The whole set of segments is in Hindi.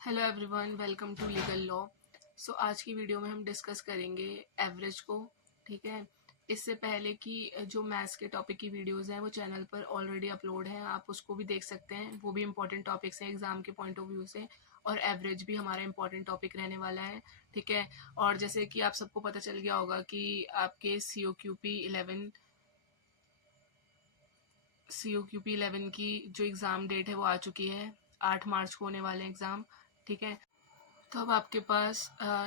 Hello everyone, welcome to legal law. आज की वीडियो में हम डिस्कस करेंगे एवरेज को। ठीक है, इससे पहले कि जो मैथ्स के टॉपिक की वीडियोस हैं वो चैनल पर ऑलरेडी अपलोड हैं, आप उसको भी देख सकते हैं। वो भी इम्पोर्टेंट टॉपिक्स हैं एग्जाम के पॉइंट ऑफ व्यू से, और एवरेज भी हमारा इम्पोर्टेंट टॉपिक रहने वाला है। ठीक है, और जैसे कि आप सबको पता चल गया होगा कि आपके COQP 11 की जो एग्ज़ाम डेट है वो आ चुकी है। 8 मार्च को होने वाले एग्ज़ाम। ठीक है, तो अब आपके पास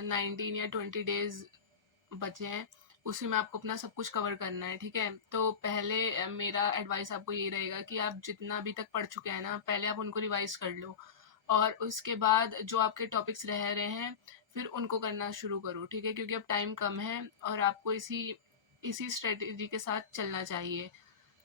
19 या 20 डेज बचे हैं, उसी में आपको अपना सब कुछ कवर करना है। ठीक है, तो पहले मेरा एडवाइस आपको ये रहेगा कि आप जितना अभी तक पढ़ चुके हैं ना, पहले आप उनको रिवाइज कर लो, और उसके बाद जो आपके टॉपिक्स रह रहे हैं फिर उनको करना शुरू करो। ठीक है, क्योंकि अब टाइम कम है और आपको इसी इसी स्ट्रेटेजी के साथ चलना चाहिए।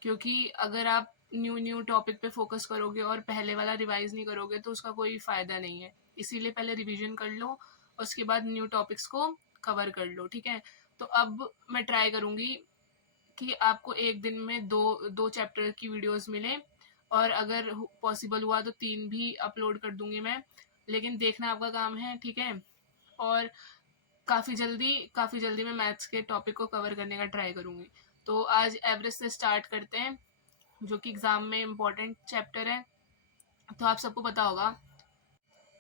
क्योंकि अगर आप न्यू न्यू टॉपिक पे फोकस करोगे और पहले वाला रिवाइज नहीं करोगे तो उसका कोई फ़ायदा नहीं है। इसीलिए पहले रिवीजन कर लो, उसके बाद न्यू टॉपिक्स को कवर कर लो। ठीक है, तो अब मैं ट्राई करूँगी कि आपको एक दिन में दो दो चैप्टर की वीडियोस मिले, और अगर पॉसिबल हुआ तो 3 भी अपलोड कर दूँगी मैं, लेकिन देखना आपका काम है। ठीक है, और काफ़ी जल्दी मैं मैथ्स के टॉपिक को कवर करने का ट्राई करूँगी। तो आज एवरेज से स्टार्ट करते हैं, जो कि एग्ज़ाम में इम्पोर्टेंट चैप्टर है। तो आप सबको पता होगा,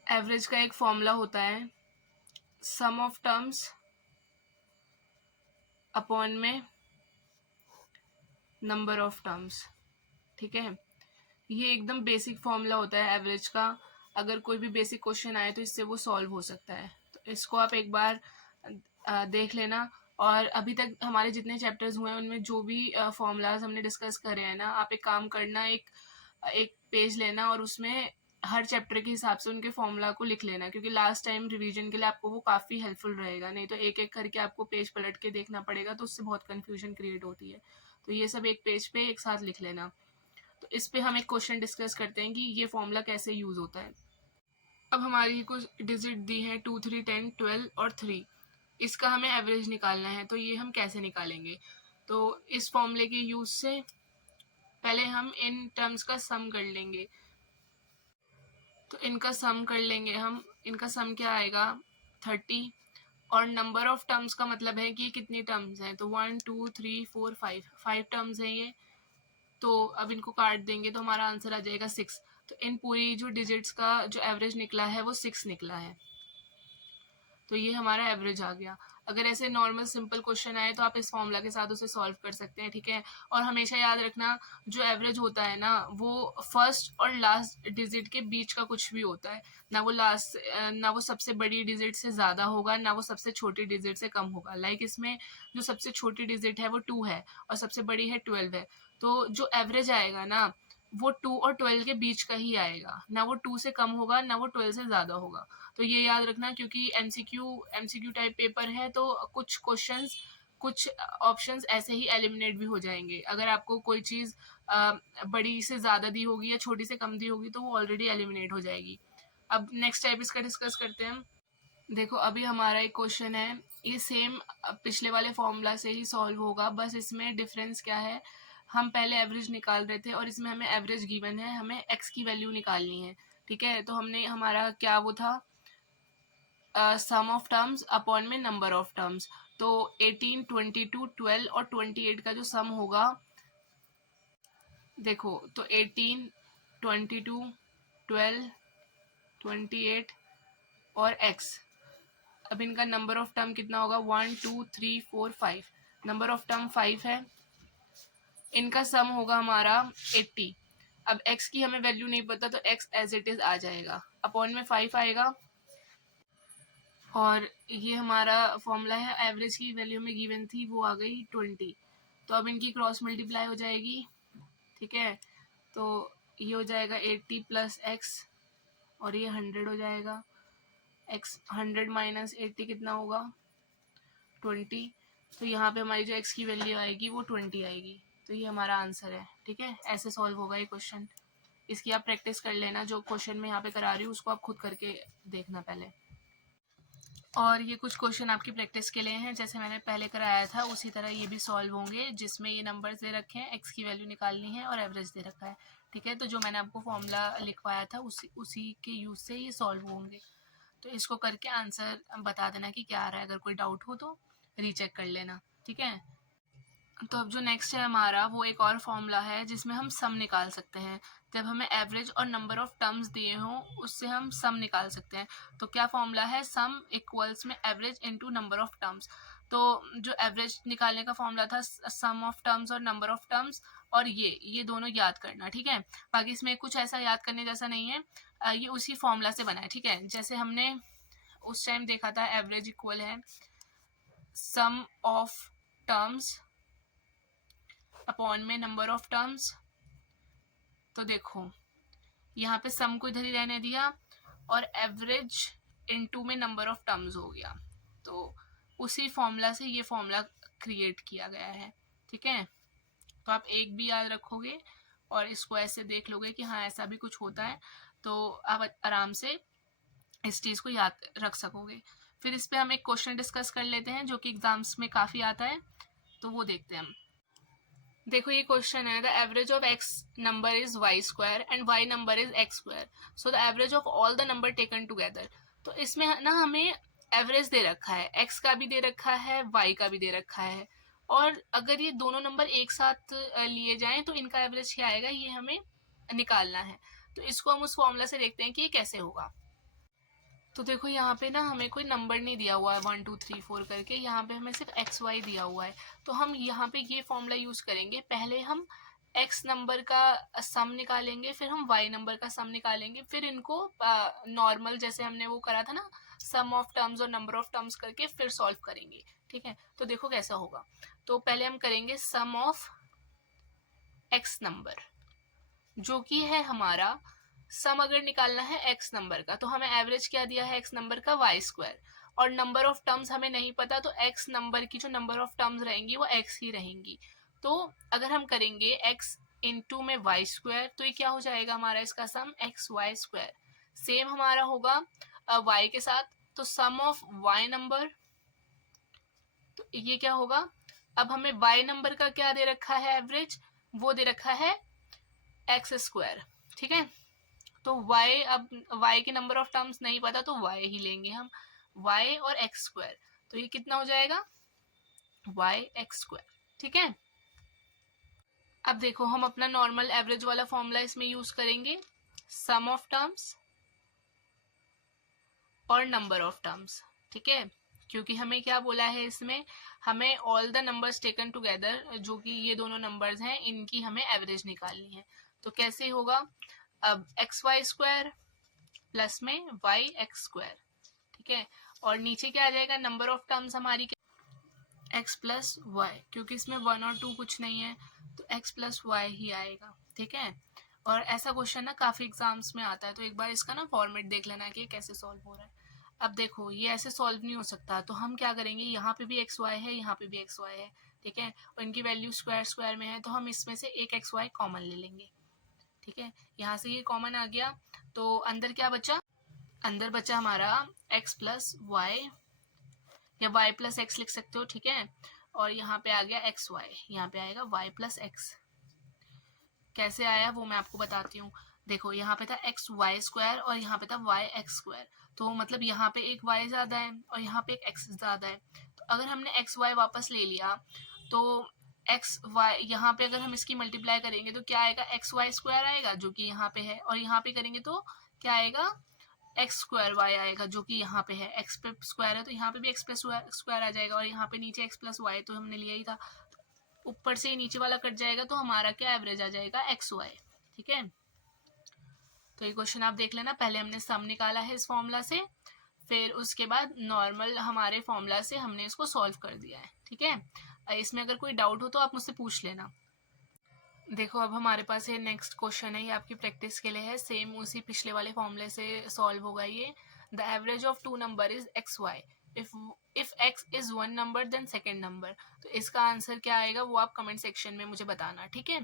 एवरेज का एक फॉर्मूला होता है, सम ऑफ टर्म्स अपॉन में नंबर ऑफ टर्म्स। ठीक है, ये एकदम बेसिक फॉर्मूला होता है एवरेज का। अगर कोई भी बेसिक क्वेश्चन आए तो इससे वो सॉल्व हो सकता है। तो इसको आप एक बार देख लेना। और अभी तक हमारे जितने चैप्टर्स हुए हैं उनमें जो भी फॉर्मूलाज हमने डिस्कस करे हैं ना, आप एक काम करना, एक एक पेज लेना और उसमें हर चैप्टर के हिसाब से उनके फॉर्मूला को लिख लेना, क्योंकि लास्ट टाइम रिवीजन के लिए आपको वो काफ़ी हेल्पफुल रहेगा। नहीं तो एक एक करके आपको पेज पलट के देखना पड़ेगा, तो उससे बहुत कन्फ्यूजन क्रिएट होती है। तो ये सब एक पेज पे एक साथ लिख लेना। तो इस पे हम एक क्वेश्चन डिस्कस करते हैं कि ये फॉर्मूला कैसे यूज़ होता है। अब हमारी कुछ डिजिट दी है 2, 3, 10, 12 और 3। इसका हमें एवरेज निकालना है, तो ये हम कैसे निकालेंगे? तो इस फॉर्मूले के यूज़ से पहले हम इन टर्म्स का सम कर लेंगे। तो इनका सम कर लेंगे हम। इनका सम क्या आएगा? 30। और नंबर ऑफ टर्म्स का मतलब है कि कितनी टर्म्स हैं। तो 1, 2, 3, 4, 5 टर्म्स हैं ये। तो अब इनको काट देंगे तो हमारा आंसर आ जाएगा 6। तो इन पूरी जो डिजिट्स का जो एवरेज निकला है वो 6 निकला है। तो ये हमारा एवरेज आ गया। अगर ऐसे नॉर्मल सिंपल क्वेश्चन आए तो आप इस फॉर्मूला के साथ उसे सॉल्व कर सकते हैं। ठीक है, और हमेशा याद रखना, जो एवरेज होता है ना वो फर्स्ट और लास्ट डिजिट के बीच का कुछ भी होता है। ना वो सबसे बड़ी डिजिट से ज़्यादा होगा, ना वो सबसे छोटी डिजिट से कम होगा। लाइक इसमें जो सबसे छोटी डिजिट है वो 2 है और सबसे बड़ी है 12 है। तो जो एवरेज आएगा ना वो 2 और 12 के बीच का ही आएगा, ना वो 2 से कम होगा ना वो 12 से ज़्यादा होगा। तो ये याद रखना, क्योंकि एमसीक्यू टाइप पेपर है, तो कुछ ऑप्शंस ऐसे ही एलिमिनेट भी हो जाएंगे। अगर आपको कोई चीज़ बड़ी से ज़्यादा दी होगी या छोटी से कम दी होगी तो वो ऑलरेडी एलिमिनेट हो जाएगी। अब नेक्स्ट टाइप इसका डिस्कस करते हैं हम। देखो, अभी हमारा एक क्वेश्चन है, ये सेम पिछले वाले फॉर्मूला से ही सॉल्व होगा, बस इसमें डिफरेंस क्या है, हम पहले एवरेज निकाल रहे थे और इसमें हमें एवरेज गिवन है, हमें एक्स की वैल्यू निकालनी है। ठीक है, तो हमारा क्या वो था, सम ऑफ टर्म्स अपॉन में नंबर ऑफ टर्म्स। तो 18, 22, 12 और 28 का जो सम होगा, देखो, तो 18, 22, 12, 28 और x। अब इनका नंबर ऑफ टर्म कितना होगा? 1, 2, 3, 4, 5। नंबर ऑफ टर्म 5 है। इनका सम होगा हमारा 80। अब x की हमें वैल्यू नहीं पता, तो x एज इट इज आ जाएगा, अपॉन में 5 आएगा। और ये हमारा फॉर्मूला है, एवरेज की वैल्यू में गिवन थी, वो आ गई 20। तो अब इनकी क्रॉस मल्टीप्लाई हो जाएगी। ठीक है, तो ये हो जाएगा 80 प्लस एक्स, और ये 100 हो जाएगा। एक्स 100 माइनस 80 कितना होगा? 20। तो यहाँ पे हमारी जो एक्स की वैल्यू आएगी वो 20 आएगी। तो ये हमारा आंसर है। ठीक है, ऐसे सॉल्व होगा ये क्वेश्चन। इसकी आप प्रैक्टिस कर लेना, जो क्वेश्चन मैं यहाँ पे करा रही हूँ उसको आप खुद करके देखना पहले। और ये कुछ क्वेश्चन आपकी प्रैक्टिस के लिए हैं, जैसे मैंने पहले कराया था उसी तरह ये भी सॉल्व होंगे, जिसमें ये नंबर्स दे रखे हैं, एक्स की वैल्यू निकालनी है और एवरेज दे रखा है। ठीक है। तो जो मैंने आपको फॉर्मूला लिखवाया था उसी के यूज़ से ये सॉल्व होंगे। तो इसको करके आंसर बता देना कि क्या आ रहा है, अगर कोई डाउट हो तो रीचेक कर लेना, ठीक है। तो अब जो नेक्स्ट है हमारा वो एक और फॉर्मूला है जिसमें हम सम निकाल सकते हैं। जब हमें एवरेज और नंबर ऑफ टर्म्स दिए हों उससे हम सम निकाल सकते हैं। तो क्या फॉर्मूला है, सम इक्वल्स में average into number of terms. तो जो एवरेज निकालने का फॉर्मूला था सम ऑफ टर्म्स और नंबर ऑफ टर्म्स, और ये दोनों याद करना, ठीक है। बाकी इसमें कुछ ऐसा याद करने जैसा नहीं है, ये उसी फॉर्मूला से बना है, ठीक है। जैसे हमने उस टाइम देखा था एवरेज इक्वल है सम ऑफ टर्म्स अपॉन में नंबर ऑफ टर्म्स। तो देखो यहाँ पे सम को इधर ही रहने दिया और एवरेज इनटू में नंबर ऑफ टर्म्स हो गया। तो उसी फॉर्मूला से ये फॉर्मूला क्रिएट किया गया है, ठीक है। तो आप एक भी याद रखोगे और इसको ऐसे देख लोगे कि हाँ ऐसा भी कुछ होता है, तो आप आराम से इस चीज़ को याद रख सकोगे। फिर इस पे हम एक क्वेश्चन डिस्कस कर लेते हैं जो कि एग्जाम्स में काफ़ी आता है, तो वो देखते हैं हम। देखो ये क्वेश्चन है, the average of x number is y square and y number is x square, so the average of all the number taken together. तो इसमें ना हमें एवरेज दे रखा है, एक्स का भी दे रखा है, वाई का भी दे रखा है, और अगर ये दोनों नंबर एक साथ लिए जाएं तो इनका एवरेज क्या आएगा ये हमें निकालना है। तो इसको हम उस फॉर्मूला से देखते हैं कि ये कैसे होगा। तो देखो यहाँ पे ना हमें कोई नंबर नहीं दिया हुआ है 1 2 3 4 करके, यहाँ पे हमें सिर्फ एक्स वाई दिया हुआ है। तो हम यहाँ पे ये फॉर्मूला यूज करेंगे, पहले हम एक्स नंबर का सम निकालेंगे, फिर हम वाई नंबर का सम निकालेंगे, फिर इनको नॉर्मल जैसे हमने वो करा था ना सम ऑफ टर्म्स और नंबर ऑफ टर्म्स करके फिर सॉल्व करेंगे, ठीक है। तो देखो कैसा होगा। तो पहले हम करेंगे सम ऑफ एक्स नंबर, जो कि है हमारा सम अगर निकालना है एक्स नंबर का तो हमें एवरेज क्या दिया है एक्स नंबर का वाई स्क्वायर, और नंबर ऑफ टर्म्स हमें नहीं पता तो एक्स नंबर की जो नंबर ऑफ टर्म्स रहेंगी वो एक्स ही रहेंगी। तो अगर हम करेंगे एक्स इंटू में वाई स्क्वायर तो ये क्या हो जाएगा हमारा इसका सम एक्स वाई स्क्वायर। सेम हमारा होगा वाई के साथ, तो सम ऑफ वाई नंबर, तो ये क्या होगा, अब हमें वाई नंबर का क्या दे रखा है एवरेज, वो दे रखा है एक्स स्क्वायर, ठीक है। तो y, अब y के नंबर ऑफ टर्म्स नहीं पता तो y ही लेंगे हम, y और एक्स स्क्वायर, तो ये कितना हो जाएगा y एक्स स्क्वायर, ठीक है। अब देखो हम अपना नॉर्मल एवरेज वाला फॉर्मूला इसमें यूज करेंगे, सम ऑफ टर्म्स और नंबर ऑफ टर्म्स, ठीक है। क्योंकि हमें क्या बोला है इसमें, हमें all the numbers taken together, जो कि ये दोनों नंबर्स हैं इनकी हमें एवरेज निकालनी है। तो कैसे होगा, अब एक्स वाई स्क्वायर प्लस में वाई एक्स स्क्वायर, ठीक है। और नीचे क्या आ जाएगा, नंबर ऑफ टर्म्स हमारी एक्स प्लस वाई, क्योंकि इसमें 1 और 2 कुछ नहीं है तो एक्स प्लस वाई ही आएगा, ठीक है। और ऐसा क्वेश्चन ना काफ़ी एग्जाम्स में आता है, तो एक बार इसका ना फॉर्मेट देख लेना कि कैसे सॉल्व हो रहा है। अब देखो ये ऐसे सॉल्व नहीं हो सकता, तो हम क्या करेंगे, यहाँ पे भी एक्स वाई है, यहाँ पे भी एक्स वाई है, ठीक है, और इनकी वैल्यू स्क्वायर स्क्वायर में है, तो हम इसमें से एक एक्स वाई कॉमन ले लेंगे, ठीक है। यहाँ से ये कॉमन आ गया, तो अंदर क्या बचा, अंदर बचा हमारा x प्लस वाई या y प्लस एक्स लिख सकते हो, ठीक है। और यहाँ पे आ गया एक्स वाई, यहाँ पे आएगा y प्लस एक्स। कैसे आया वो मैं आपको बताती हूँ। देखो यहाँ पे था एक्स वाई स्क्वायर और यहाँ पे था वाई एक्स स्क्वायर, तो मतलब यहाँ पे एक y ज़्यादा है और यहाँ पे एक x ज़्यादा है। तो अगर हमने एक्स वाई वापस ले लिया तो एक्स वाई यहाँ पे अगर हम इसकी मल्टीप्लाई करेंगे तो क्या आएगा, एक्स वाई स्क्वायर आएगा जो कि यहाँ पे है, और यहाँ पे करेंगे तो क्या आएगा, एक्स स्क्वायर वाई आएगा जो कि यहाँ पे है, एक्स पे स्क्वायर है तो यहाँ पे भी एक्स प्लस स्क्वायर आ जाएगा, और यहाँ पे नीचे एक्स प्लस वाई तो हमने लिया ही था, ऊपर से नीचे वाला कट जाएगा तो हमारा क्या एवरेज आ जाएगा एक्स वाई, ठीक है। तो ये क्वेश्चन आप देख लेना, पहले हमने सम निकाला है इस फॉर्मूला से, फिर उसके बाद नॉर्मल हमारे फॉर्मूला से हमने इसको सॉल्व कर दिया है, ठीक है। इसमें अगर कोई डाउट हो तो आप मुझसे पूछ लेना। देखो अब हमारे पास ये नेक्स्ट क्वेश्चन है, ये आपकी प्रैक्टिस के लिए है, सेम उसी पिछले वाले फॉर्मूले से सॉल्व होगा ये। The average of two number is x y, if x is one number then second number. तो इसका आंसर क्या आएगा वो आप कमेंट सेक्शन में मुझे बताना, ठीक है।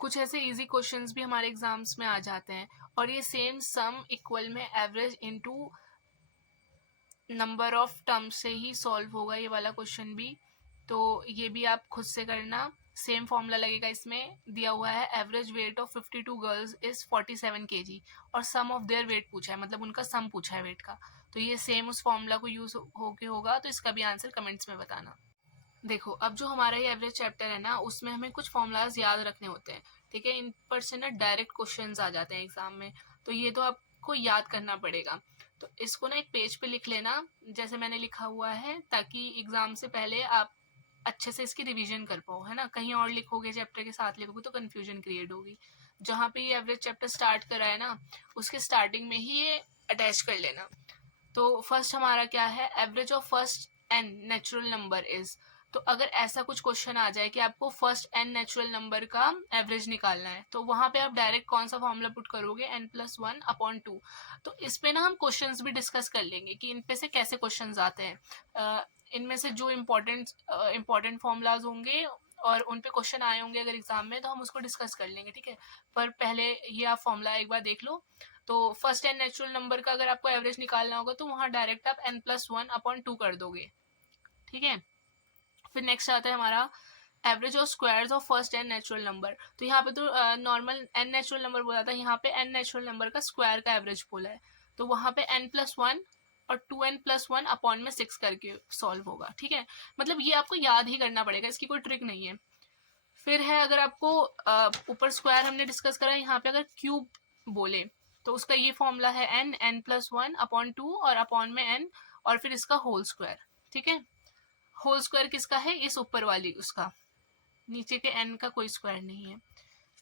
कुछ ऐसे इजी क्वेश्चंस भी हमारे एग्जाम्स में आ जाते हैं, और ये सेम सम इक्वल में average into number of terms से ही सॉल्व होगा ये वाला क्वेश्चन भी, तो ये भी आप खुद से करना। सेम फॉर्मूला लगेगा, इसमें दिया हुआ है average weight of 52 girls is 47 kg और सम ऑफ देयर वेट पूछा है, मतलब उनका सम पूछा है वेट का। तो ये सेम उस फॉर्मूला को यूज होके होगा, तो इसका भी आंसर कमेंट्स में बताना। देखो, अब जो हमारा ये एवरेज चैप्टर है ना, उसमें हमें कुछ फॉर्मूलाज याद रखने होते हैं, ठीक है। इन पर से ना डायरेक्ट क्वेश्चंस आ जाते हैं एग्जाम में, तो ये तो आपको याद करना पड़ेगा। तो इसको ना एक पेज पे लिख लेना, जैसे मैंने लिखा हुआ है, ताकि एग्जाम से पहले आप अच्छे से इसकी रिवीजन कर पाओ, है ना। कहीं और लिखोगे, चैप्टर के साथ लिखोगे तो कंफ्यूजन क्रिएट होगी। जहाँ पे ये एवरेज चैप्टर स्टार्ट करा है ना, उसके स्टार्टिंग में ही ये अटैच कर लेना। तो फर्स्ट हमारा क्या है, average of first n natural number is. तो अगर ऐसा कुछ क्वेश्चन आ जाए कि आपको फर्स्ट एन नेचुरल नंबर का एवरेज निकालना है, तो वहां पे आप डायरेक्ट कौन सा फॉर्मूला पुट करोगे, n+1/2। तो इस पे ना हम क्वेश्चंस भी डिस्कस कर लेंगे कि इन पे से कैसे क्वेश्चंस आते हैं। इनमें से जो इम्पोर्टेंट फॉर्मूलाज होंगे और उन पे क्वेश्चन आए होंगे अगर एग्जाम में, तो हम उसको डिस्कस कर लेंगे, ठीक है। पर पहले ये आप फॉर्मूला एक बार देख लो। तो फर्स्ट एन नेचुरल नंबर का अगर आपको एवरेज निकालना होगा, तो वहां डायरेक्ट आप n+1/2 कर दोगे, ठीक है। फिर नेक्स्ट आता है हमारा average of squares of first n natural number. तो यहाँ पे तो नॉर्मल एन नेचुरल नंबर बोला था, यहाँ पे एन नेचुरल नंबर का स्क्वायर का एवरेज बोला है। तो वहां पे n+1 और 2n+1/6 करके सॉल्व होगा, ठीक है। मतलब ये आपको याद ही करना पड़ेगा, इसकी कोई ट्रिक नहीं है। फिर है, अगर आपको ऊपर स्क्वायर हमने डिस्कस करा, यहाँ पे अगर क्यूब बोले, तो उसका ये फॉर्मूला है n+1/2 और अपॉन में n और फिर इसका होल स्क्वायर, ठीक है। होल स्क्वायर किसका है, इस ऊपर वाली उसका, नीचे के n का कोई स्क्वायर नहीं है।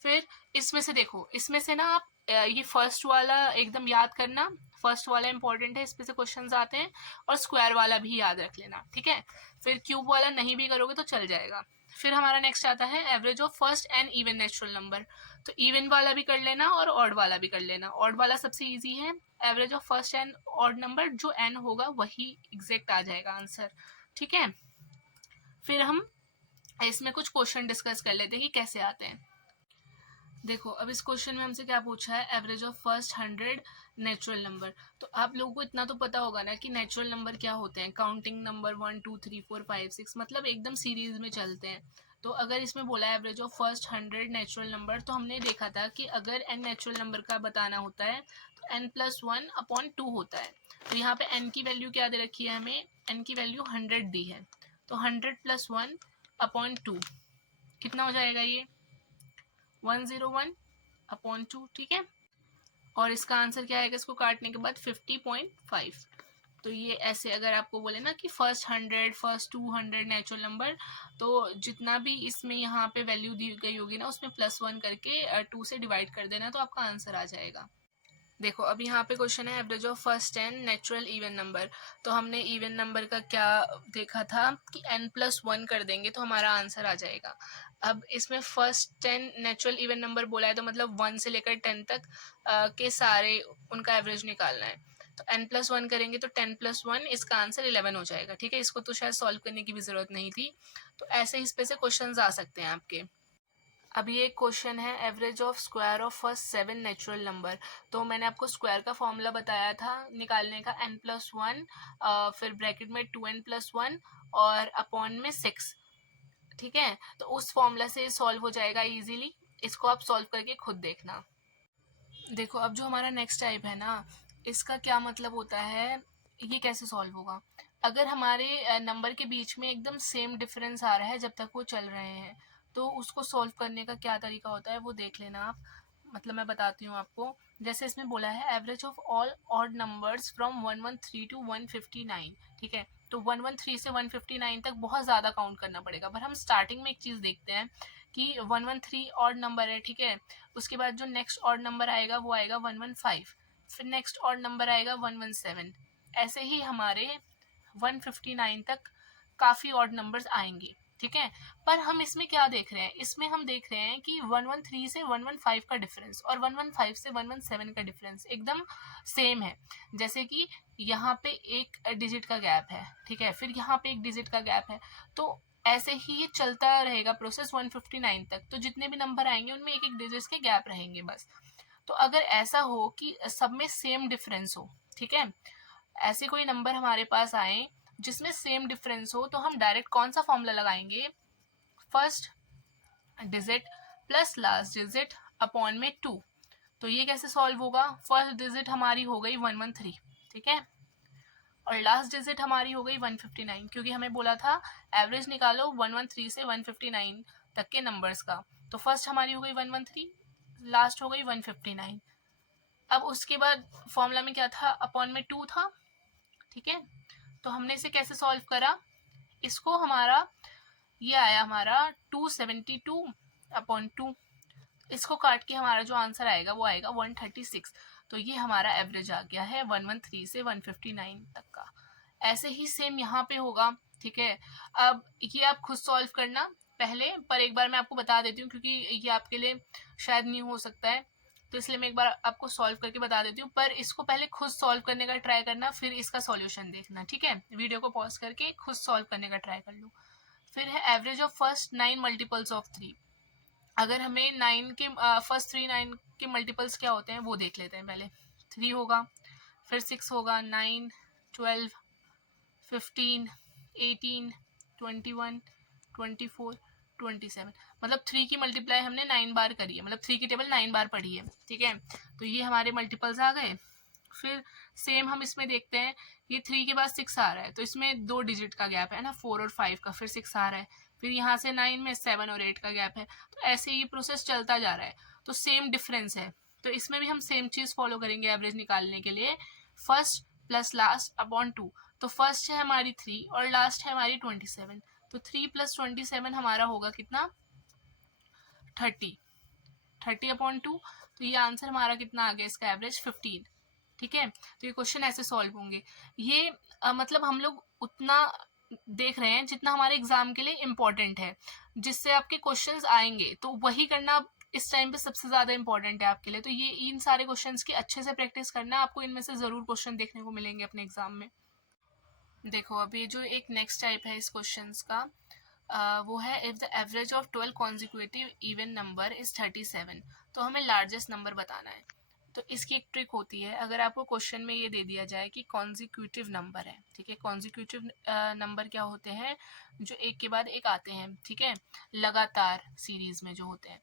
फिर इसमें से देखो, इसमें से ना आप ये फर्स्ट वाला एकदम याद करना, फर्स्ट वाला इंपॉर्टेंट है, इस पे से क्वेश्चंस आते हैं, और स्क्वायर वाला भी याद रख लेना, ठीक है। फिर क्यूब वाला नहीं भी करोगे तो चल जाएगा। फिर हमारा नेक्स्ट आता है average of first n even natural number. तो इवन वाला भी कर लेना और ऑड वाला भी कर लेना। ऑड वाला सबसे इजी है, average of first n odd number, जो एन होगा वही एग्जैक्ट आ जाएगा आंसर, ठीक है। फिर हम इसमें कुछ क्वेश्चन डिस्कस कर लेते हैं कि कैसे आते हैं। देखो, अब इस क्वेश्चन में हमसे क्या पूछा है, average of first 100 natural number. तो आप लोगों को इतना तो पता होगा ना कि नेचुरल नंबर क्या होते हैं, काउंटिंग नंबर 1 2 3 4 5 6, मतलब एकदम सीरीज में चलते हैं। तो अगर इसमें बोला है average of first 100 natural number, तो हमने देखा था कि अगर n नेचुरल नंबर का बताना होता है तो n+1/2 होता है। तो यहाँ पे n की वैल्यू क्या दे रखी है, हमें n की वैल्यू 100 दी है। तो 100+1/2 कितना हो जाएगा, ये 101/2, ठीक है। और इसका आंसर क्या आएगा, इसको काटने के बाद 50.5। तो ये ऐसे अगर आपको बोले ना कि फर्स्ट 100 फर्स्ट 200 नेचुरल नंबर, तो जितना भी इसमें यहाँ पे वैल्यू दी गई होगी ना, उसमें +1 करके 2 से डिवाइड कर देना, तो आपका आंसर आ जाएगा। देखो, अब यहाँ पे क्वेश्चन है average of first 10 natural even number. तो हमने इवन नंबर का क्या देखा था कि n+1 कर देंगे तो हमारा आंसर आ जाएगा। अब इसमें फर्स्ट 10 नेचुरल इवन नंबर बोला है, तो मतलब 1 से लेकर 10 तक के सारे उनका एवरेज निकालना है। तो n+1 करेंगे तो 10+1 इसका आंसर 11 हो जाएगा, ठीक है। इसको तो शायद सॉल्व करने की भी जरूरत नहीं थी। तो ऐसे इस पे से क्वेश्चन आ सकते हैं आपके। अब ये क्वेश्चन है average of square of first 7 natural number. तो मैंने आपको स्क्वायर का फॉर्मूला बताया था निकालने का, n+1 फिर ब्रैकेट में 2n+1 और अपॉन में 6, ठीक है। तो उस फॉर्मूला से सॉल्व हो जाएगा इजीली। इसको आप सॉल्व करके खुद देखना। देखो, अब जो हमारा नेक्स्ट टाइप है ना, इसका क्या मतलब होता है, ये कैसे सॉल्व होगा। अगर हमारे नंबर के बीच में एकदम सेम डिफरेंस आ रहा है जब तक वो चल रहे हैं, तो उसको सॉल्व करने का क्या तरीका होता है वो देख लेना आप। मतलब मैं बताती हूँ आपको। जैसे इसमें बोला है average of all odd numbers from 113 to 159, ठीक है। तो 113 से 159 तक बहुत ज़्यादा काउंट करना पड़ेगा, पर हम स्टार्टिंग में एक चीज़ देखते हैं कि 113 ऑड नंबर है, ठीक है। उसके बाद जो नेक्स्ट ऑड नंबर आएगा वो आएगा 115, फिर नेक्स्ट ऑड नंबर आएगा 117। ऐसे ही हमारे 159 तक काफ़ी ऑड नंबर्स आएंगे, ठीक है। पर हम इसमें क्या देख रहे हैं, इसमें हम देख रहे हैं कि 113 से 115 का डिफरेंस और 115 से 117 का डिफरेंस एकदम सेम है। जैसे कि यहाँ पे एक डिजिट का गैप है, ठीक है, फिर यहाँ पे एक डिजिट का गैप है। तो ऐसे ही ये चलता रहेगा प्रोसेस 159 तक। तो जितने भी नंबर आएंगे उनमें एक एक डिजिट के गैप रहेंगे बस। तो अगर ऐसा हो कि सब में सेम डिफरेंस हो, ठीक है, ऐसे कोई नंबर हमारे पास आए जिसमें सेम डिफरेंस हो, तो हम डायरेक्ट कौन सा फॉर्मूला लगाएंगे, first digit plus last digit upon में 2। तो ये कैसे सॉल्व होगा? फर्स्ट डिजिट हमारी हो गई 113, ठीक है, और लास्ट डिजिट हमारी हो गई 159, क्योंकि हमें बोला था एवरेज निकालो 113 से 159 तक के नंबर्स का। तो फर्स्ट हमारी हो गई 113, लास्ट हो गई 159। अब उसके बाद फॉर्मूला में क्या था? अपॉन में 2 था, ठीक है। तो हमने इसे कैसे सॉल्व करा? इसको हमारा ये आया हमारा 272 अपॉन 2। इसको काट के हमारा जो आंसर आएगा वो आएगा 136। तो ये हमारा एवरेज आ गया है 113 से 159 तक का। ऐसे ही सेम यहाँ पे होगा, ठीक है। अब ये आप खुद सॉल्व करना पहले, पर एक बार मैं आपको बता देती हूँ क्योंकि ये आपके लिए शायद नहीं हो सकता है, तो इसलिए मैं एक बार आपको सॉल्व करके बता देती हूँ। पर इसको पहले खुद सॉल्व करने का ट्राई करना, फिर इसका सॉल्यूशन देखना, ठीक है। वीडियो को पॉज करके खुद सॉल्व करने का ट्राई कर लो। फिर है average of first 9 multiples of 3। अगर हमें 9 के फर्स्ट 3 9 के मल्टीपल्स क्या होते हैं वो देख लेते हैं पहले। 3 होगा, फिर 6 होगा, 9, 12, 15, 18, 21, 24, 27। मतलब 3 की मल्टीप्लाई हमने 9 बार करी है, मतलब 3 की टेबल 9 बार पढ़ी है, ठीक है। तो ये हमारे मल्टीपल्स आ गए। फिर सेम हम इसमें देखते हैं, ये 3 के बाद 6 आ रहा है, तो इसमें 2 डिजिट का गैप है ना, 4 और 5 का, फिर 6 आ रहा है। फिर यहाँ से 9 में 7 और 8 का गैप है। तो ऐसे ये प्रोसेस चलता जा रहा है, तो सेम डिफरेंस है। तो इसमें भी हम सेम चीज़ फॉलो करेंगे एवरेज निकालने के लिए, फर्स्ट प्लस लास्ट अपॉन 2। तो फर्स्ट है हमारी 3 और लास्ट है हमारी 27। तो 3 प्लस 27 हमारा होगा कितना? 30। 30 अपॉन 2। तो ये आंसर हमारा कितना आ गया इसका एवरेज? 15, ठीक है। तो ये क्वेश्चन ऐसे सॉल्व होंगे। ये मतलब हम लोग उतना देख रहे हैं जितना हमारे एग्जाम के लिए इम्पोर्टेंट है, जिससे आपके क्वेश्चंस आएंगे, तो वही करना इस टाइम पे सबसे ज़्यादा इंपॉर्टेंट है आपके लिए। तो ये इन सारे क्वेश्चंस की अच्छे से प्रैक्टिस करना, आपको इनमें से ज़रूर क्वेश्चन देखने को मिलेंगे अपने एग्जाम में। देखो अब ये जो एक नेक्स्ट टाइप है इस क्वेश्चंस का, वो है if the average of 12 consecutive even number is 37। तो हमें लार्जेस्ट नंबर बताना है। तो इसकी एक ट्रिक होती है, अगर आपको क्वेश्चन में ये दे दिया जाए कि कॉन्जिक्यूटिव नंबर है, ठीक है। कॉन्जिक्यूटिव नंबर क्या होते हैं? जो एक के बाद एक आते हैं, ठीक है, लगातार सीरीज में जो होते हैं।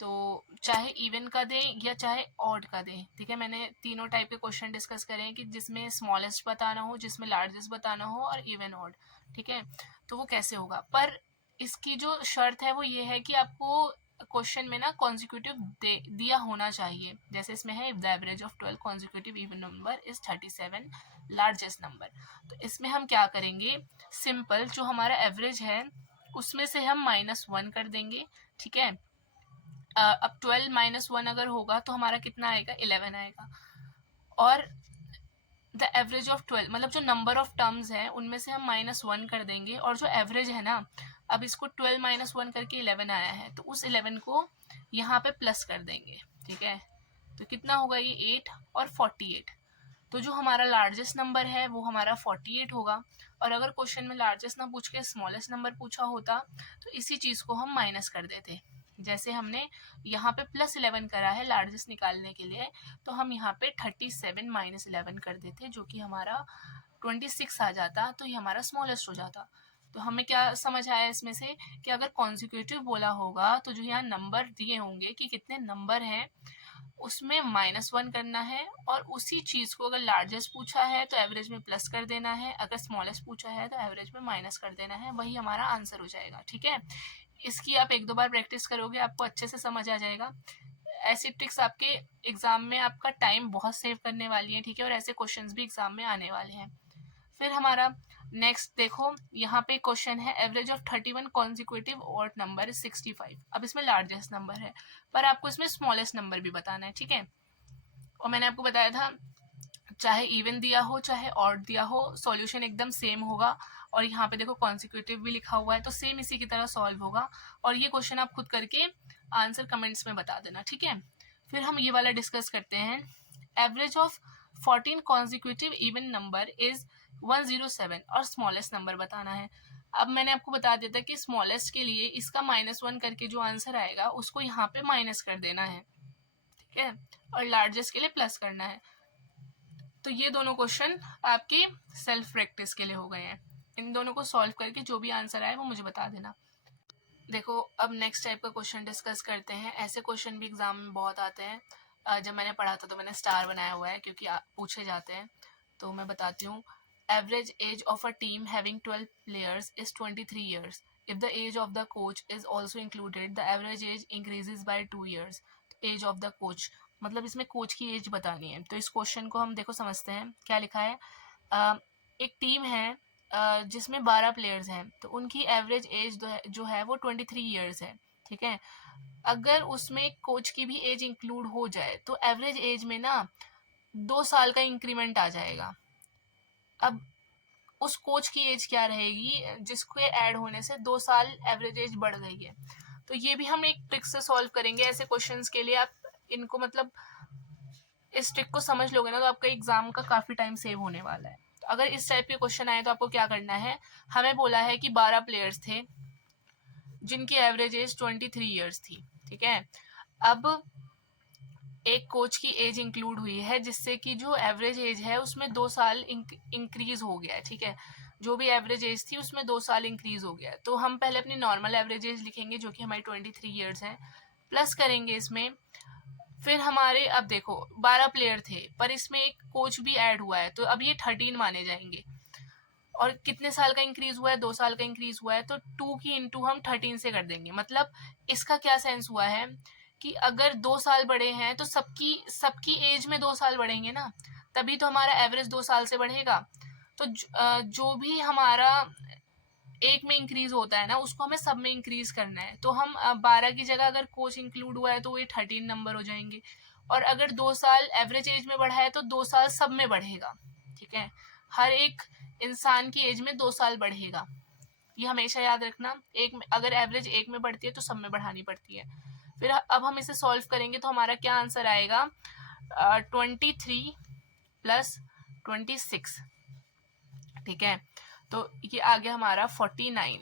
तो चाहे इवन का दे या चाहे ऑड का दे, ठीक है। मैंने तीनों टाइप के क्वेश्चन डिस्कस करे हैं कि जिसमें स्मॉलेस्ट बताना हो, जिसमें लार्जेस्ट बताना हो, और इवन ऑड, ठीक है। तो वो कैसे होगा? पर इसकी जो शर्त है वो ये है कि आपको क्वेश्चन में ना कॉन्जिक्यूटिव दिया होना चाहिए। जैसे इसमें है the average of 12 consecutive even number is 37 largest number. तो इसमें हम क्या करेंगे? सिंपल, जो हमारा एवरेज है उसमें से हम -1 कर देंगे, ठीक है। अब 12 -1 अगर होगा तो हमारा कितना आएगा? 11 आएगा। और द एवरेज ऑफ 12 मतलब जो नंबर ऑफ टर्म्स हैं उनमें से हम -1 कर देंगे, और जो एवरेज है ना, अब इसको 12 -1 करके 11 आया है, तो उस 11 को यहाँ पे प्लस कर देंगे, ठीक है। तो कितना होगा ये? 8 और 48। तो जो हमारा लार्जेस्ट नंबर है वो हमारा 48 होगा। और अगर क्वेश्चन में लार्जेस्ट ना पूछ के स्मॉलेस्ट नंबर पूछा होता तो इसी चीज़ को हम माइनस कर देते। जैसे हमने यहाँ पे +11 करा है लार्जेस्ट निकालने के लिए, तो हम यहाँ पे 37 - 11 कर देते, जो कि हमारा 26 आ जाता, तो ये हमारा स्मॉलेस्ट हो जाता। तो हमें क्या समझ आया इसमें से कि अगर कॉन्जिक्यूटिव बोला होगा तो जो यहाँ नंबर दिए होंगे कि कितने नंबर हैं, उसमें -1 करना है, और उसी चीज़ को अगर लार्जेस्ट पूछा है तो एवरेज में प्लस कर देना है, अगर स्मॉलेस्ट पूछा है तो एवरेज में माइनस कर देना है, वही हमारा आंसर हो जाएगा, ठीक है। इसकी आप 1-2 बार प्रैक्टिस करोगे, आपको अच्छे से समझ आ जाएगा। ऐसी ट्रिक्स आपके एग्जाम में आपका टाइम बहुत सेव करने वाली है, ठीक है, और ऐसे क्वेश्चंस भी एग्जाम में आने वाले हैं। फिर हमारा नेक्स्ट देखो, यहाँ पे क्वेश्चन है average of 31 consecutive odd number is 65। अब इसमें लार्जेस्ट नंबर है, पर आपको इसमें स्मॉलेस्ट नंबर भी बताना है, ठीक है। और मैंने आपको बताया था चाहे इवन दिया हो चाहे ऑड दिया हो, सॉल्यूशन एकदम सेम होगा। और यहाँ पे देखो कॉन्सिक्यूटिव भी लिखा हुआ है, तो सेम इसी की तरह सॉल्व होगा। और ये क्वेश्चन आप खुद करके आंसर कमेंट्स में बता देना, ठीक है। फिर हम ये वाला डिस्कस करते हैं, average of 14 consecutive even number is 107 और स्मॉलेस्ट नंबर बताना है। अब मैंने आपको बता दिया था कि स्मॉलेस्ट के लिए इसका -1 करके जो आंसर आएगा उसको यहाँ पे माइनस कर देना है, ठीक है, और लार्जेस्ट के लिए प्लस करना है। तो ये दोनों क्वेश्चन आपके सेल्फ प्रैक्टिस के लिए हो गए हैं। इन दोनों को सॉल्व करके जो भी आंसर आए वो मुझे बता देना। देखो अब नेक्स्ट टाइप का क्वेश्चन डिस्कस करते हैं। ऐसे क्वेश्चन भी एग्जाम में बहुत आते हैं। जब मैंने पढ़ा था तो मैंने स्टार बनाया हुआ है क्योंकि पूछे जाते हैं। तो मैं बताती हूँ। Average age of a team having 12 players is 23 years. If the age of the coach is also included the average age increases by 2 years. Age of the coach मतलब इसमें कोच की एज बतानी है। तो इस क्वेश्चन को हम देखो समझते हैं क्या लिखा है। अ, एक टीम है जिसमें 12 प्लेयर्स हैं, तो उनकी एवरेज एज जो है वो 23 ईयर्स है। ठीक है। अगर उसमें कोच की भी एज इंक्लूड हो जाए तो एवरेज एज में ना 2 साल का इंक्रीमेंट आ जाएगा। अब उस कोच की एज क्या रहेगी जिसके ऐड होने से 2 साल एवरेज एज बढ़ गई है। तो ये भी हम एक ट्रिक से सॉल्व करेंगे। ऐसे क्वेश्चंस के लिए आप इनको मतलब इस ट्रिक को समझ लोगे ना तो आपका एग्जाम का काफी टाइम सेव होने वाला है। तो अगर इस टाइप के क्वेश्चन आए तो आपको क्या करना है। हमें बोला है कि 12 प्लेयर्स थे जिनकी एवरेज एज 23 ईयर्स थी। ठीक है। अब एक कोच की एज इंक्लूड हुई है जिससे कि जो एवरेज एज है उसमें 2 साल इंक्रीज हो गया है। ठीक है। जो भी एवरेज एज थी उसमें 2 साल इंक्रीज हो गया है। तो हम पहले अपनी नॉर्मल एवरेज एज लिखेंगे जो कि हमारी 23 ईयर्स है। प्लस करेंगे इसमें। फिर हमारे अब देखो 12 प्लेयर थे पर इसमें एक कोच भी ऐड हुआ है तो अब ये 13 माने जाएंगे। और कितने साल का इंक्रीज हुआ है 2 साल का इंक्रीज हुआ है तो 2 की इंटू हम 13 से कर देंगे। मतलब इसका क्या सेंस हुआ है कि अगर 2 साल बढ़े हैं तो सबकी सबकी एज में 2 साल बढ़ेंगे ना, तभी तो हमारा एवरेज 2 साल से बढ़ेगा। तो जो भी हमारा एक में इंक्रीज होता है ना उसको हमें सब में इंक्रीज करना है। तो हम 12 की जगह अगर कोच इंक्लूड हुआ है तो ये 13 नंबर हो जाएंगे। और अगर 2 साल एवरेज एज में बढ़ा है तो 2 साल सब में बढ़ेगा। ठीक है। हर एक इंसान की एज में 2 साल बढ़ेगा। ये हमेशा याद रखना। एक में अगर एवरेज एक में बढ़ती है तो सब में बढ़ानी पड़ती है। फिर अब हम इसे सॉल्व करेंगे तो हमारा क्या आंसर आएगा। 23 प्लस 26। ठीक है। तो ये आ गया हमारा 49।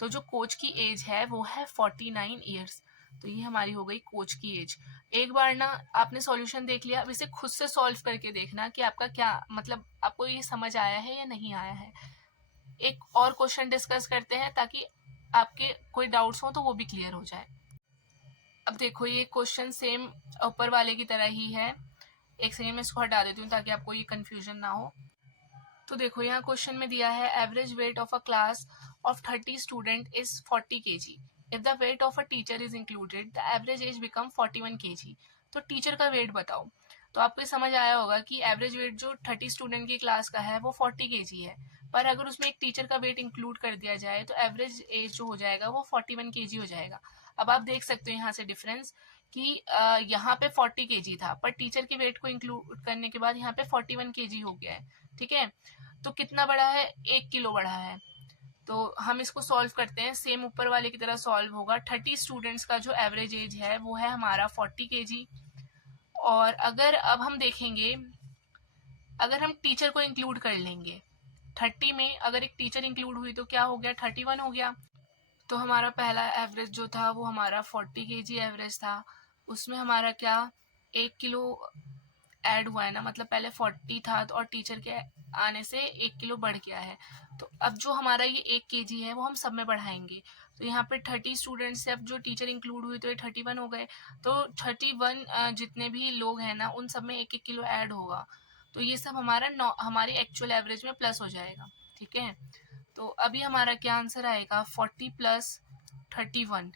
तो जो कोच की एज है वो है 49 ईयर्स। तो ये हमारी हो गई कोच की एज। एक बार ना आपने सॉल्यूशन देख लिया, अब इसे खुद से सॉल्व करके देखना कि आपका क्या मतलब आपको ये समझ आया है या नहीं आया है। एक और क्वेश्चन डिस्कस करते हैं ताकि आपके कोई डाउट्स हो तो वो भी क्लियर हो जाए। अब देखो ये क्वेश्चन सेम ऊपर वाले की तरह ही है। एक सेकंड में इसको हटा देती हूँ ताकि आपको ये कंफ्यूजन ना हो। तो देखो यहाँ क्वेश्चन में दिया है average weight of a class of 30 student is 40 kg। If the weight of a teacher is included the average as become 41 kg। तो टीचर का वेट बताओ। तो आपको ये समझ आया होगा कि एवरेज वेट जो 30 स्टूडेंट की क्लास का है वो 40 kg है। पर अगर उसमें एक टीचर का वेट इंक्लूड कर दिया जाए तो एवरेज एज जो हो जाएगा वो 41 kg हो जाएगा। अब आप देख सकते हो यहाँ से डिफरेंस कि यहाँ पे 40 kg था पर टीचर के वेट को इंक्लूड करने के बाद यहाँ पे 41 kg हो गया है। ठीक है। तो कितना बढ़ा है 1 किलो बढ़ा है। तो हम इसको सॉल्व करते हैं सेम ऊपर वाले की तरह सॉल्व होगा। 30 स्टूडेंट्स का जो एवरेज एज है वो है हमारा 40 kg। और अगर अब हम देखेंगे अगर हम टीचर को इंक्लूड कर लेंगे 30 में, अगर एक टीचर इंक्लूड हुई तो क्या हो गया 31 हो गया। तो हमारा पहला एवरेज जो था वो हमारा 40 kg एवरेज था। उसमें हमारा क्या 1 किलो ऐड हुआ है ना, मतलब पहले 40 था तो और टीचर के आने से 1 किलो बढ़ गया है। तो अब जो हमारा ये 1 kg है वो हम सब में बढ़ाएंगे। तो यहाँ पे 30 स्टूडेंट्स से अब जो टीचर इंक्लूड हुई तो ये 31 हो गए। तो 31 जितने भी लोग हैं ना उन सब में 1-1 किलो ऐड होगा। तो ये सब हमारा हमारी एक्चुअल एवरेज में प्लस हो जाएगा। ठीक है। तो अभी हमारा क्या आंसर आएगा 40 प्लस 31।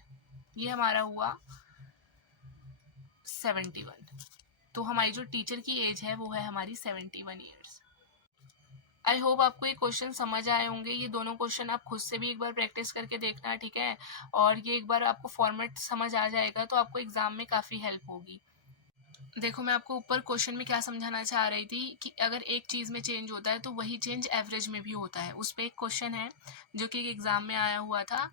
ये हमारा हुआ 71। तो हमारी जो टीचर की एज है वो है हमारी 71 ईयर्स। आई होप आपको ये क्वेश्चन समझ आए होंगे। ये दोनों क्वेश्चन आप खुद से भी एक बार प्रैक्टिस करके देखना। ठीक है। और ये एक बार आपको फॉर्मेट समझ आ जाएगा तो आपको एग्जाम में काफ़ी हेल्प होगी। देखो मैं आपको ऊपर क्वेश्चन में क्या समझाना चाह रही थी कि अगर एक चीज़ में चेंज होता है तो वही चेंज एवरेज में भी होता है। उस पर एक क्वेश्चन है जो कि एग्जाम में आया हुआ था।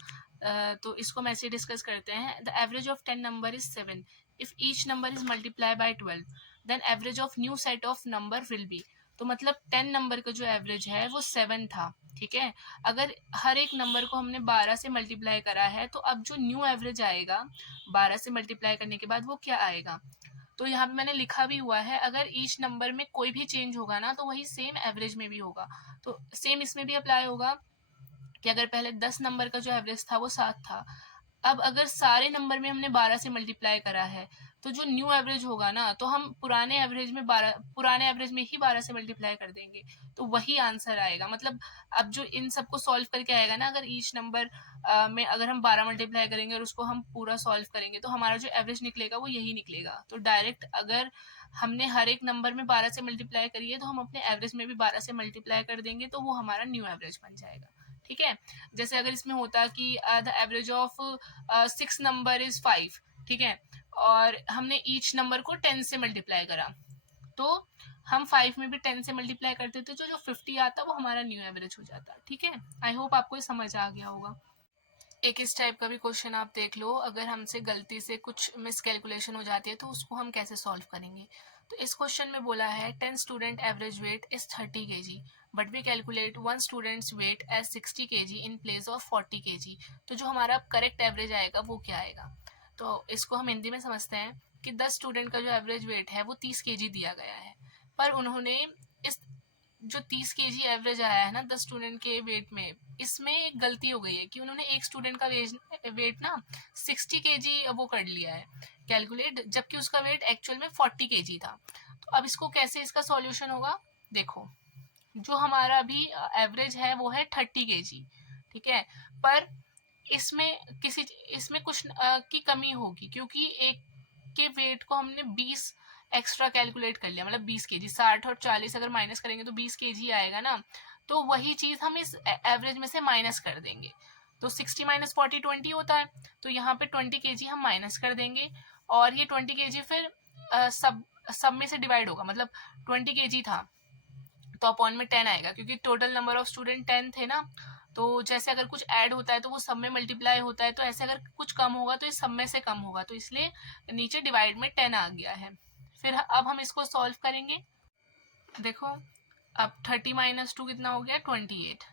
तो इसको हम ऐसे डिस्कस करते हैं। The average of 10 number is 7 if each number is multiply by 12 then average of new set of number will be. तो मतलब 10 नंबर का जो एवरेज है वो 7 था। ठीक है। अगर हर एक नंबर को हमने 12 से मल्टीप्लाई करा है तो अब जो न्यू एवरेज आएगा 12 से मल्टीप्लाई करने के बाद वो क्या आएगा। तो यहाँ पे मैंने लिखा भी हुआ है अगर ईच नंबर में कोई भी चेंज होगा ना तो वही सेम एवरेज में भी होगा। तो सेम इसमें भी अप्लाई होगा कि अगर पहले 10 नंबर का जो एवरेज था वो 7 था, अब अगर सारे नंबर में हमने 12 से मल्टीप्लाई करा है, तो जो न्यू एवरेज होगा ना, तो हम पुराने एवरेज में ही 12 से मल्टीप्लाई कर देंगे, तो वही आंसर आएगा। मतलब अब जो इन सबको सॉल्व करके आएगा ना, अगर ईच नंबर में अगर हम 12 मल्टीप्लाई करेंगे और उसको हम पूरा सॉल्व करेंगे, तो हमारा जो एवरेज निकलेगा वो यही निकलेगा। तो डायरेक्ट अगर हमने हर एक नंबर में 12 से मल्टीप्लाई करी है, तो हम अपने एवरेज में भी 12 से मल्टीप्लाई कर देंगे, तो वो हमारा न्यू एवरेज बन जाएगा। ठीक है, जैसे अगर इसमें होता कि the average of 6 number is 5, ठीक है, और हमने ईच नंबर को 10 से मल्टीप्लाई करा, तो हम 5 में भी 10 से मल्टीप्लाई करते थे, तो जो 50 आता वो हमारा न्यू एवरेज हो जाता। ठीक है, आई होप आपको ये समझ आ गया होगा। एक इस टाइप का भी क्वेश्चन आप देख लो, अगर हमसे गलती से कुछ मिसकैलकुलेशन हो जाती है तो उसको हम कैसे सॉल्व करेंगे। तो इस क्वेश्चन में बोला है 10 student average weight is 30 kg but we calculate one student's weight as 60 kg in place of 40 kg। तो जो हमारा करेक्ट एवरेज आएगा वो क्या आएगा। तो इसको हम हिंदी में समझते हैं कि 10 स्टूडेंट का जो एवरेज वेट है वो 30 kg दिया गया है, पर उन्होंने इस जो 30 केजी एवरेज आया है ना 10 स्टूडेंट के वेट में, इसमें एक गलती हो गई है कि उन्होंने एक स्टूडेंट का वेट ना 60 केजी वो कर लिया है कैलकुलेट, जबकि उसका वेट एक्चुअल में 40 केजी था। तो अब इसको कैसे इसका सॉल्यूशन होगा, देखो जो हमारा अभी एवरेज है वो है 30 केजी, ठीक है, पर इसमें किसी इसमें कुछ की कमी होगी, क्योंकि एक के वेट को हमने 20 एक्स्ट्रा कैलकुलेट कर लिया, मतलब 20 केजी, 60 और 40 अगर माइनस करेंगे तो 20 केजी आएगा ना, तो वही चीज हम इस एवरेज में से माइनस कर देंगे। तो 60 माइनस 40 20 होता है, तो यहाँ पे 20 केजी हम माइनस कर देंगे, और ये 20 केजी फिर सब सब में से डिवाइड होगा, मतलब 20 केजी था तो अपॉन में 10 आएगा, क्योंकि टोटल नंबर ऑफ स्टूडेंट 10 थे ना, तो जैसे अगर कुछ ऐड होता है तो वो सब में मल्टीप्लाई होता है, तो ऐसे अगर कुछ कम होगा तो ये सब में से कम होगा, तो इसलिए नीचे डिवाइड में 10 आ गया है। फिर अब हम इसको सॉल्व करेंगे। देखो अब 30 माइनस 2 कितना हो गया 28,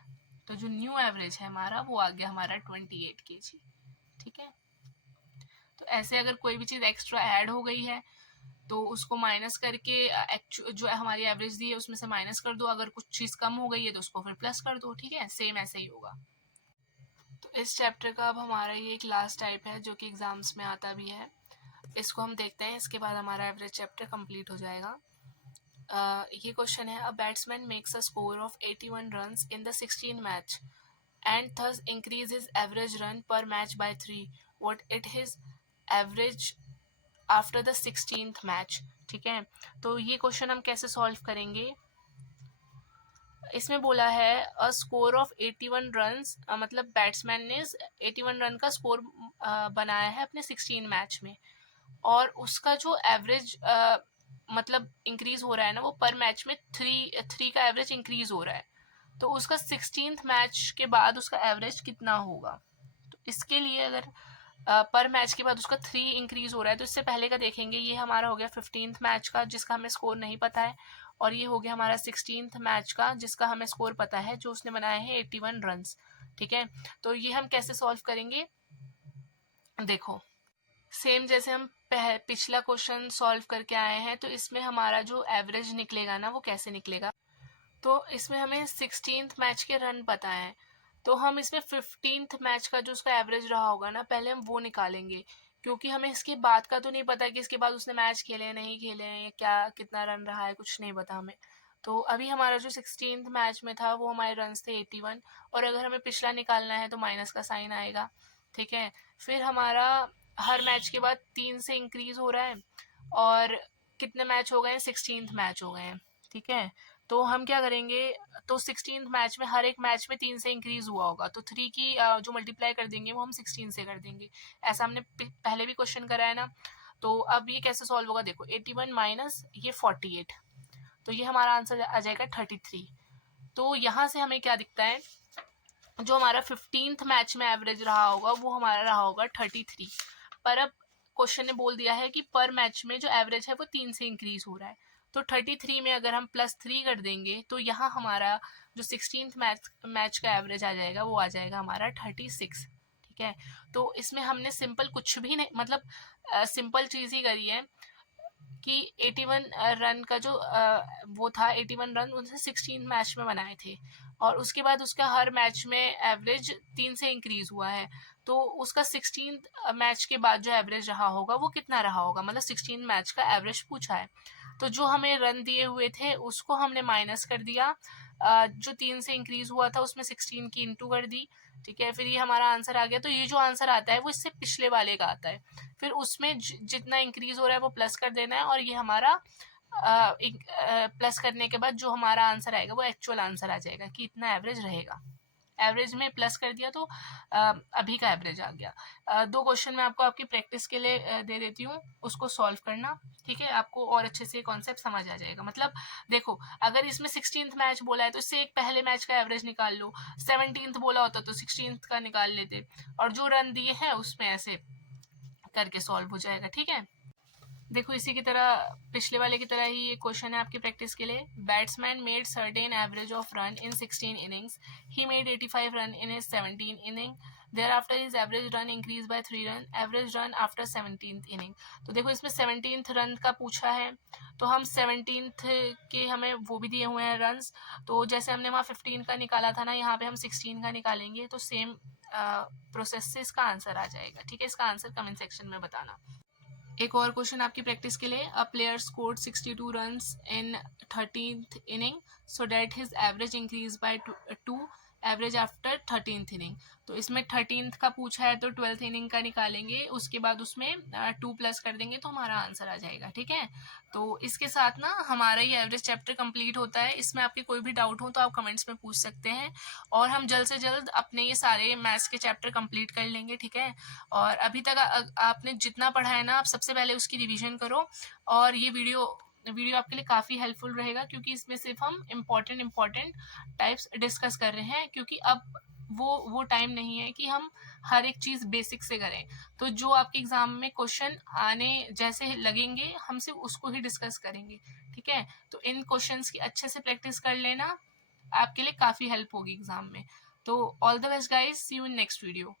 तो जो न्यू एवरेज है हमारा वो आ गया हमारा 28 केजी। ठीक है, तो ऐसे अगर कोई भी चीज़ एक्स्ट्रा ऐड हो गई है तो उसको माइनस करके जो हमारी एवरेज दी है उसमें से माइनस कर दो, अगर कुछ चीज़ कम हो गई है तो उसको फिर प्लस कर दो। ठीक है, सेम ऐसे ही होगा। तो इस चैप्टर का अब हमारा ये एक लास्ट टाइप है जो कि एग्जाम्स में आता भी है, इसको हम देखते हैं, इसके बाद हमारा एवरेज चैप्टर कंप्लीट हो जाएगा। ये क्वेश्चन है, a batsman makes a score of 81 runs in the 16 match and thus increase his average run per match by 3. What it his average after the 16th match. ठीक है, तो ये क्वेश्चन हम कैसे सॉल्व करेंगे, इसमें बोला है अ स्कोर ऑफ 81 रन्स, मतलब बैट्समैन ने 81 रन का स्कोर बनाया है अपने 16 मैच में, और उसका जो एवरेज मतलब इंक्रीज हो रहा है ना, वो पर मैच में थ्री का एवरेज इंक्रीज हो रहा है, तो उसका 16th मैच के बाद उसका एवरेज कितना होगा। तो इसके लिए अगर पर मैच के बाद उसका 3 इंक्रीज हो रहा है, तो इससे पहले का देखेंगे, ये हमारा हो गया 15th मैच का जिसका हमें स्कोर नहीं पता है, और ये हो गया हमारा 16th मैच का जिसका हमें स्कोर पता है, जो उसने बनाया है 81 रन्स। ठीक है, तो ये हम कैसे सॉल्व करेंगे, देखो सेम जैसे हम पिछला क्वेश्चन सॉल्व करके आए हैं, तो इसमें हमारा जो एवरेज निकलेगा ना वो कैसे निकलेगा, तो इसमें हमें 16th मैच के रन पता है, तो हम इसमें 15th मैच का जो उसका एवरेज रहा होगा ना, पहले हम वो निकालेंगे, क्योंकि हमें इसके बाद का तो नहीं पता कि इसके बाद उसने मैच खेले हैं नहीं खेले हैं, क्या कितना रन रहा है, कुछ नहीं पता हमें। तो अभी हमारा जो 16th मैच में था वो हमारे रन थे 81, और अगर हमें पिछला निकालना है तो माइनस का साइन आएगा। ठीक है, फिर हमारा हर मैच के बाद 3 से इंक्रीज हो रहा है, और कितने मैच हो गए हैं, 16th मैच हो गए हैं। ठीक है, तो हम क्या करेंगे, तो 16th मैच में हर एक मैच में 3 से इंक्रीज हुआ होगा, तो 3 की जो मल्टीप्लाई कर देंगे वो हम 16 से कर देंगे, ऐसा हमने पहले भी क्वेश्चन करा है ना। तो अब ये कैसे सॉल्व होगा, देखो 81 माइनस ये 48, तो ये हमारा आंसर आ जाएगा 33। तो यहाँ से हमें क्या दिखता है, जो हमारा 15th मैच में एवरेज रहा होगा वो हमारा रहा होगा 33, पर अब क्वेश्चन ने बोल दिया है कि पर मैच में जो एवरेज है वो 3 से इंक्रीज हो रहा है, तो 33 में अगर हम +3 कर देंगे तो यहाँ हमारा जो 16th मैच का एवरेज आ जाएगा वो आ जाएगा हमारा 36। ठीक है, तो इसमें हमने सिंपल कुछ भी नहीं, मतलब सिंपल चीज़ ही करी है कि 81 रन का जो वो था, 81 रन उसने 16 मैच में बनाए थे, और उसके बाद उसका हर मैच में एवरेज 3 से इंक्रीज हुआ है। तो उसका 16 मैच के बाद जो एवरेज रहा होगा वो कितना रहा होगा, मतलब 16 मैच का एवरेज पूछा है। तो जो हमें रन दिए हुए थे उसको हमने माइनस कर दिया, जो 3 से इंक्रीज हुआ था उसमें 16 की इंटू कर दी, ठीक है। फिर ये हमारा आंसर आ गया। तो ये जो आंसर आता है वो इससे पिछले वाले का आता है, फिर उसमें जितना इंक्रीज हो रहा है वो प्लस कर देना है, और ये हमारा प्लस करने के बाद जो हमारा आंसर आएगा वो एक्चुअल आंसर आ जाएगा कि इतना एवरेज रहेगा। एवरेज में प्लस कर दिया तो अभी का एवरेज आ गया। 2 क्वेश्चन मैं आपको आपकी प्रैक्टिस के लिए दे देती हूँ, उसको सॉल्व करना, ठीक है। आपको और अच्छे से कॉन्सेप्ट समझ आ जाएगा। मतलब देखो, अगर इसमें 16th मैच बोला है तो इससे एक पहले मैच का एवरेज निकाल लो, 17th बोला होता तो 16th का निकाल लेते, और जो रन दिए हैं उसमें ऐसे करके सॉल्व हो जाएगा, ठीक है। देखो, इसी की तरह पिछले वाले की तरह ही ये क्वेश्चन है आपकी प्रैक्टिस के लिए। Batsman made certain average of run in 16 innings, he made 85 run in his 17 inning, thereafter his average run increase by 3 run, average run after 17th inning. तो देखो, इसमें 17th रन का पूछा है, तो हम 17th के हमें वो भी दिए हुए हैं रन्स, तो जैसे हमने वहाँ 15 का निकाला था ना, यहाँ पे हम 16 का निकालेंगे, तो सेम प्रोसेस से इसका आंसर आ जाएगा, ठीक है। इसका आंसर कमेंट सेक्शन में बताना। एक और क्वेश्चन आपकी प्रैक्टिस के लिए। A player scored 62 runs in 13th inning so that his average increase by 2 average after 13th inning. तो इसमें 13th का पूछा है तो 12th इनिंग का निकालेंगे, उसके बाद उसमें 2 प्लस कर देंगे तो हमारा आंसर आ जाएगा, ठीक है। तो इसके साथ ना हमारा ये एवरेज चैप्टर कंप्लीट होता है। इसमें आपके कोई भी डाउट हो तो आप कमेंट्स में पूछ सकते हैं, और हम जल्द से जल्द अपने ये सारे मैथ्स के चैप्टर कंप्लीट कर लेंगे, ठीक है। और अभी तक आपने जितना पढ़ा है ना, आप सबसे पहले उसकी रिवीजन करो, और ये वीडियो आपके लिए काफ़ी हेल्पफुल रहेगा, क्योंकि इसमें सिर्फ हम इम्पॉर्टेंट टाइप्स डिस्कस कर रहे हैं, क्योंकि अब वो टाइम नहीं है कि हम हर एक चीज़ बेसिक से करें। तो जो आपके एग्ज़ाम में क्वेश्चन आने जैसे लगेंगे हम सिर्फ उसको ही डिस्कस करेंगे, ठीक है। तो इन क्वेश्चंस की अच्छे से प्रैक्टिस कर लेना, आपके लिए काफ़ी हेल्प होगी एग्ज़ाम में। तो all the best guys, see you in next video.